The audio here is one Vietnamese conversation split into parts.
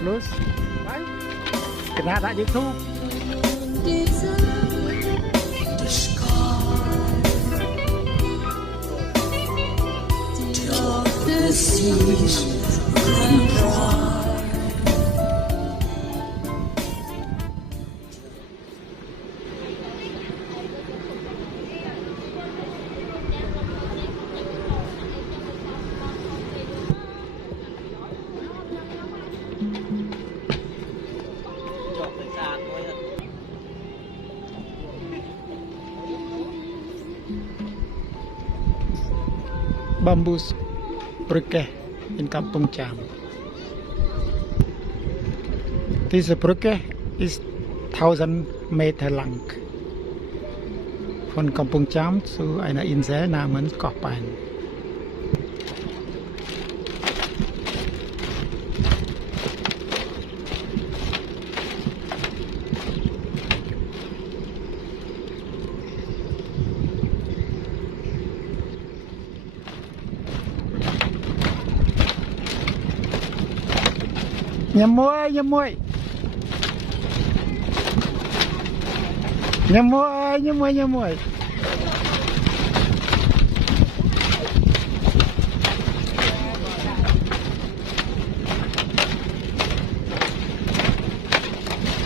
Plus đấy kena tak YouTube Bambus Brugge in Kampung Cham. This Brugge is 1,000 meter long. Von Kampung Cham zu einer Insel namens Kochbein. Nhâm muối nhâm muối nhâm muối nhâm muối nhâm muối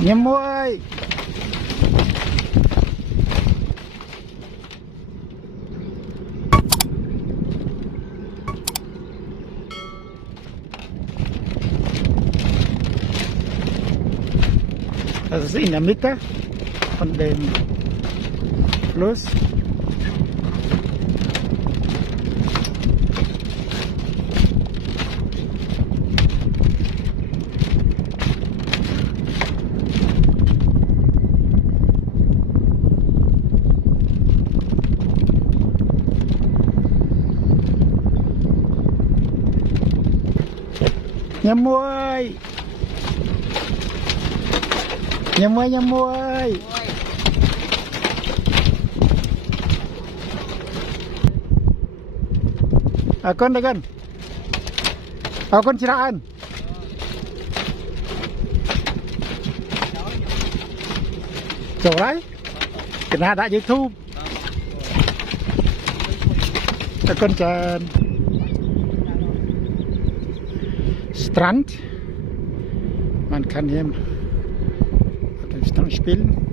nhâm muối Das ist in der Mitte von dem Fluss. Nhâm muối nhâm muối nhâm muối con đây con ciraan chỗ đấy kena tak YouTube con trần Strand man kann hier Strand spielen.